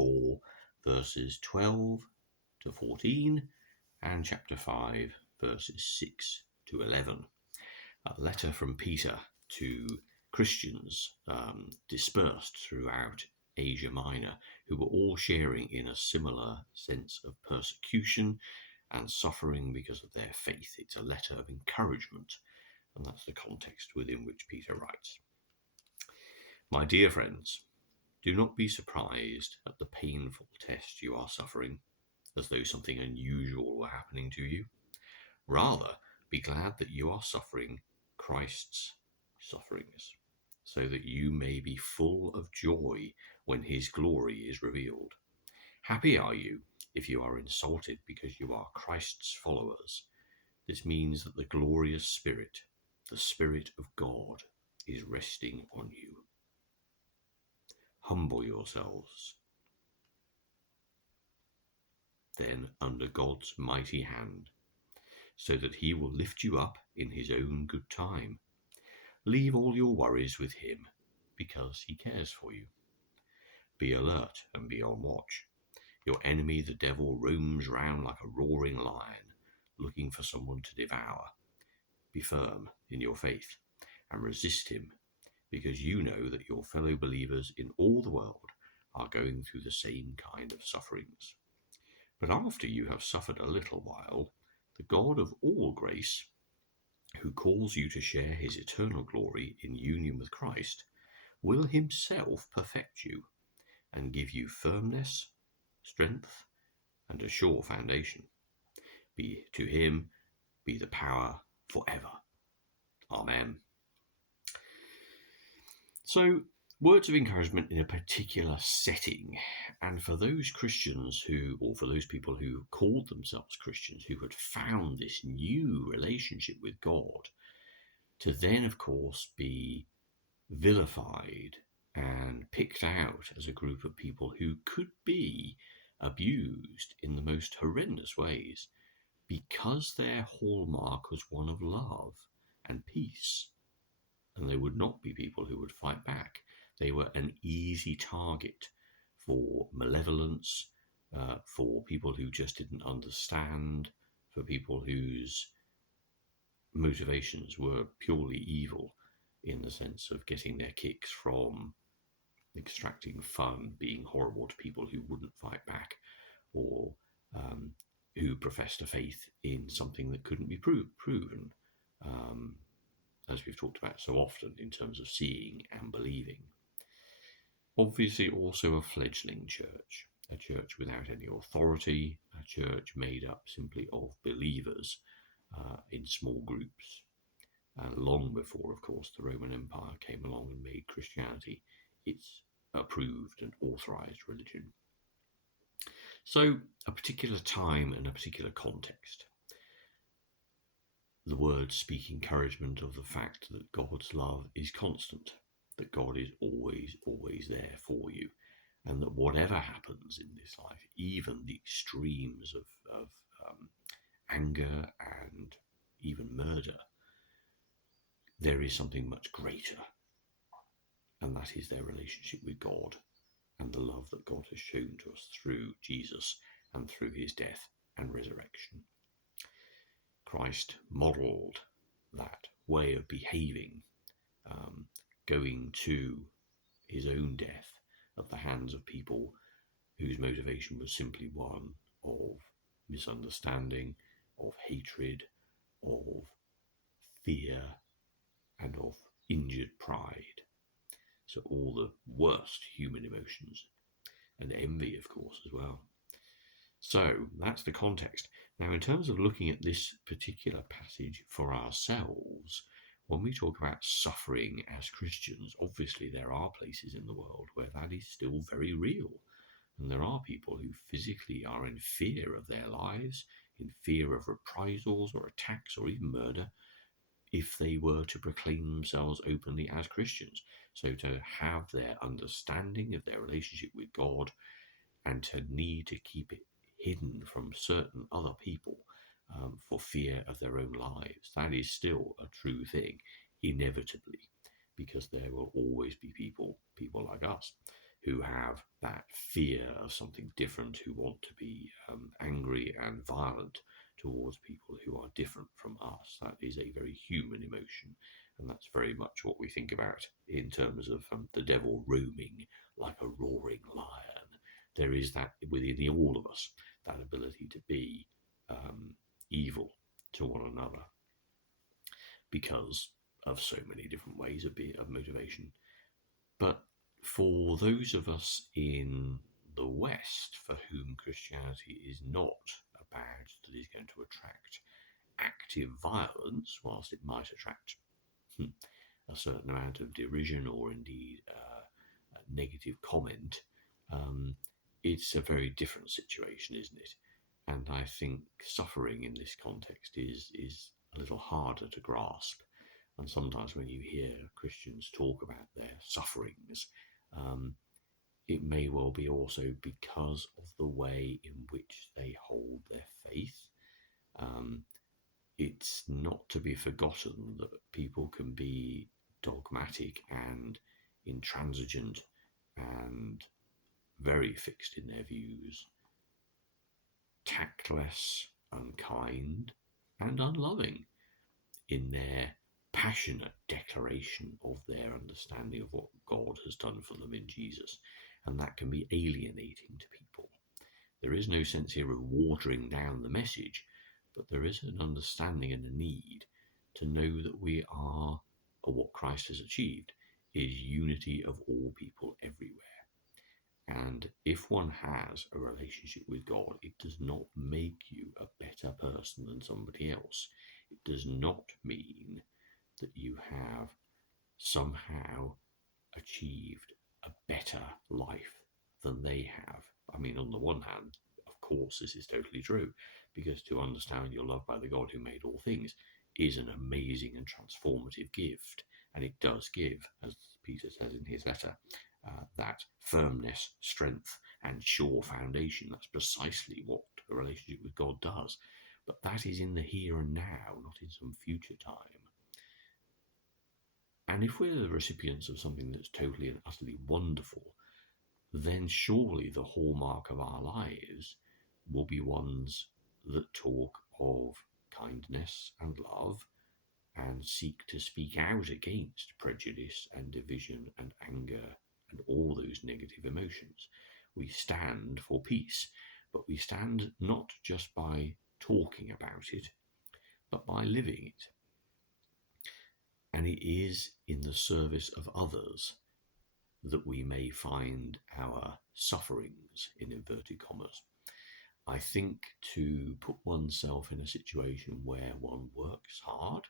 4, verses 12 to 14, and chapter 5, verses 6 to 11. A letter from Peter to Christians dispersed throughout Asia Minor, who were all sharing in a similar sense of persecution and suffering because of their faith. It's a letter of encouragement, and that's the context within which Peter writes. My dear friends, do not be surprised at the painful test you are suffering, as though something unusual were happening to you. Rather, be glad that you are suffering Christ's sufferings, so that you may be full of joy when his glory is revealed. Happy are you if you are insulted because you are Christ's followers. This means that the glorious Spirit, the Spirit of God, is resting on you. Humble yourselves, then, under God's mighty hand, so that he will lift you up in his own good time. Leave all your worries with him, because he cares for you. Be alert and be on watch. Your enemy, the devil, roams round like a roaring lion, looking for someone to devour. Be firm in your faith and resist him, because you know that your fellow believers in all the world are going through the same kind of sufferings. But after you have suffered a little while, the God of all grace, who calls you to share his eternal glory in union with Christ, will himself perfect you and give you firmness, strength, and a sure foundation. To him be the power forever. Amen. So, words of encouragement in a particular setting, and for those Christians who, or for those people who called themselves Christians, who had found this new relationship with God, to then, of course, be vilified and picked out as a group of people who could be abused in the most horrendous ways because their hallmark was one of love and peace. And they would not be people who would fight back. They were an easy target for malevolence, for people who just didn't understand, for people whose motivations were purely evil in the sense of getting their kicks from extracting fun, being horrible to people who wouldn't fight back, or who professed a faith in something that couldn't be proven. As we've talked about so often in terms of seeing and believing. Obviously also a fledgling church, a church without any authority, a church made up simply of believers in small groups. And long before, of course, the Roman Empire came along and made Christianity its approved and authorized religion. So, a particular time and a particular context. The words speak encouragement of the fact that God's love is constant, that God is always, always there for you, and that whatever happens in this life, even the extremes of anger and even murder, there is something much greater, and that is their relationship with God and the love that God has shown to us through Jesus and through his death and resurrection. Christ modelled that way of behaving, going to his own death at the hands of people whose motivation was simply one of misunderstanding, of hatred, of fear, and of injured pride. So all the worst human emotions, and envy, of course, as well. So that's the context. Now, in terms of looking at this particular passage for ourselves, when we talk about suffering as Christians, obviously there are places in the world where that is still very real. And there are people who physically are in fear of their lives, in fear of reprisals or attacks or even murder, if they were to proclaim themselves openly as Christians. So to have their understanding of their relationship with God and to need to keep it hidden from certain other people for fear of their own lives, that is still a true thing, inevitably, because there will always be people like us who have that fear of something different, who want to be angry and violent towards people who are different from us. That is a very human emotion, and that's very much what we think about in terms of the devil roaming like a roaring lion. There is that within all of us, that ability to be evil to one another because of so many different ways of motivation. But for those of us in the West for whom Christianity is not a badge that is going to attract active violence, whilst it might attract a certain amount of derision or indeed a negative comment, it's a very different situation, isn't it? And I think suffering in this context is a little harder to grasp. And sometimes when you hear Christians talk about their sufferings, it may well be also because of the way in which they hold their faith. It's not to be forgotten that people can be dogmatic and intransigent and very fixed in their views, tactless, unkind, and unloving in their passionate declaration of their understanding of what God has done for them in Jesus. And that can be alienating to people. There is no sense here of watering down the message, but there is an understanding and a need to know that we are, or what Christ has achieved, is unity of all people everywhere. And if one has a relationship with God, it does not make you a better person than somebody else. It does not mean that you have somehow achieved a better life than they have. I mean, on the one hand, of course, this is totally true, because to understand you're loved by the God who made all things is an amazing and transformative gift. And it does give, as Peter says in his letter, that firmness, strength, and sure foundation. That's precisely what a relationship with God does. But that is in the here and now, not in some future time. And if we're the recipients of something that's totally and utterly wonderful, then surely the hallmark of our lives will be ones that talk of kindness and love and seek to speak out against prejudice and division and anger and all those negative emotions. We stand for peace, but we stand not just by talking about it, but by living it. And it is in the service of others that we may find our sufferings, in inverted commas. I think to put oneself in a situation where one works hard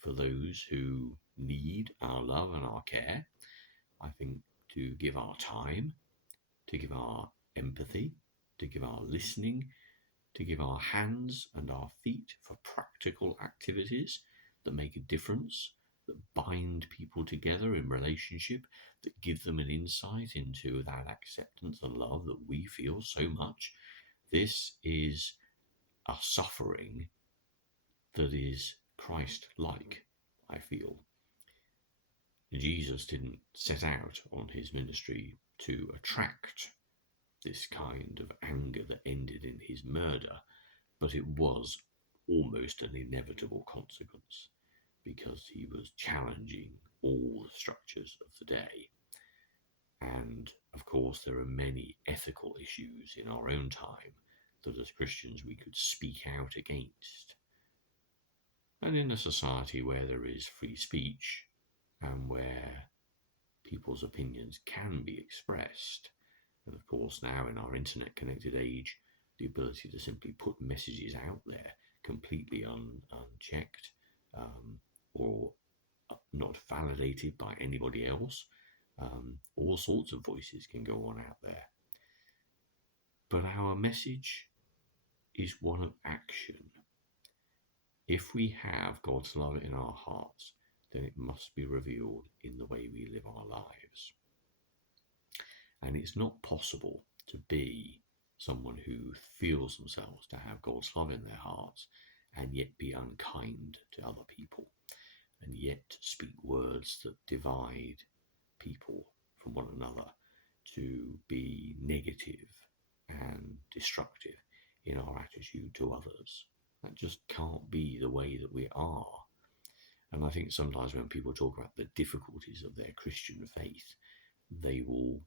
for those who need our love and our care, I think to give our time, to give our empathy, to give our listening, to give our hands and our feet for practical activities that make a difference, that bind people together in relationship, that give them an insight into that acceptance and love that we feel so much. This is a suffering that is Christ-like, I feel. Jesus didn't set out on his ministry to attract this kind of anger that ended in his murder, but it was almost an inevitable consequence because he was challenging all the structures of the day. And of course, there are many ethical issues in our own time that as Christians we could speak out against. And in a society where there is free speech and where people's opinions can be expressed, and of course now in our internet connected age, the ability to simply put messages out there completely unchecked or not validated by anybody else. All sorts of voices can go on out there. But our message is one of action. If we have God's love in our hearts, then it must be revealed in the way we live our lives. And it's not possible to be someone who feels themselves to have God's love in their hearts and yet be unkind to other people, and yet speak words that divide people from one another, to be negative and destructive in our attitude to others. That just can't be the way that we are. And I think sometimes when people talk about the difficulties of their Christian faith, they will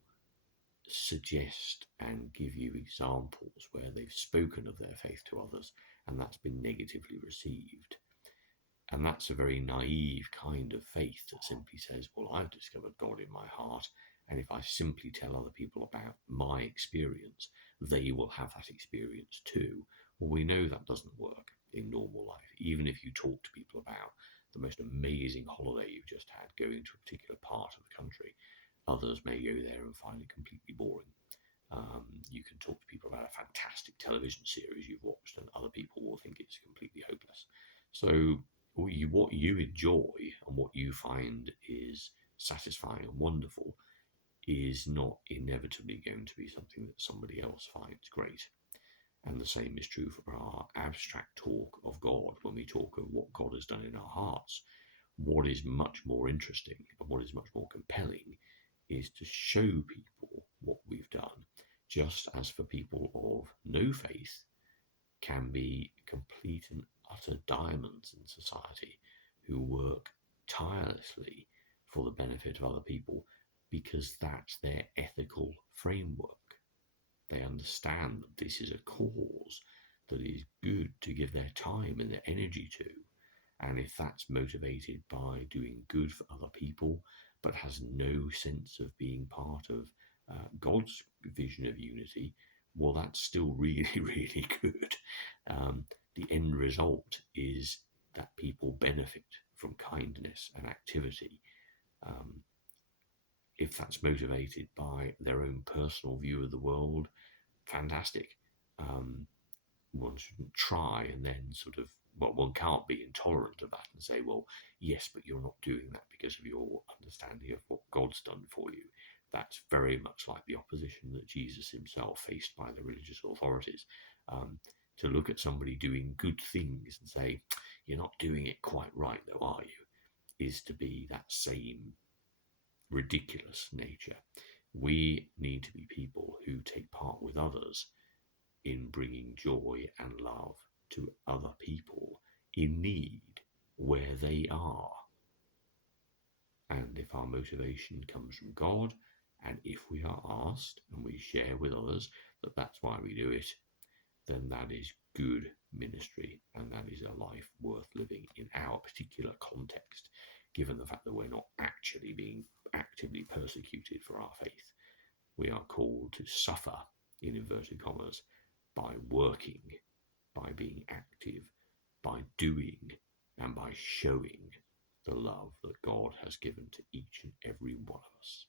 suggest and give you examples where they've spoken of their faith to others and that's been negatively received. And that's a very naive kind of faith that simply says, well, I've discovered God in my heart, and if I simply tell other people about my experience, they will have that experience too. Well, we know that doesn't work in normal life. Even if you talk to people about the most amazing holiday you've just had going to a particular part of the country, others may go there and find it completely boring. You can talk to people about a fantastic television series you've watched, and other people will think it's completely hopeless. So what you enjoy and what you find is satisfying and wonderful is not inevitably going to be something that somebody else finds great. And the same is true for our abstract talk of God. When we talk of what God has done in our hearts, what is much more interesting and what is much more compelling is to show people what we've done, just as for people of no faith can be complete and utter diamonds in society who work tirelessly for the benefit of other people because that's their ethical framework. They understand that this is a cause that is good to give their time and their energy to. And if that's motivated by doing good for other people, but has no sense of being part of God's vision of unity, well, that's still really, really good. The end result is that people benefit from kindness and activity. If that's motivated by their own personal view of the world, fantastic. One shouldn't try and then sort of, well, one can't be intolerant of that and say, well, yes, but you're not doing that because of your understanding of what God's done for you. That's very much like the opposition that Jesus himself faced by the religious authorities. To look at somebody doing good things and say, you're not doing it quite right, though, are you? Is to be that same ridiculous nature. We need to be people who take part with others in bringing joy and love to other people in need where they are. And if our motivation comes from God, and if we are asked and we share with others that that's why we do it, then that is good ministry and that is a life worth living in our particular context, given the fact that we're not actually being actively persecuted for our faith. We are called to suffer, in inverted commas, by working, by being active, by doing, and by showing the love that God has given to each and every one of us.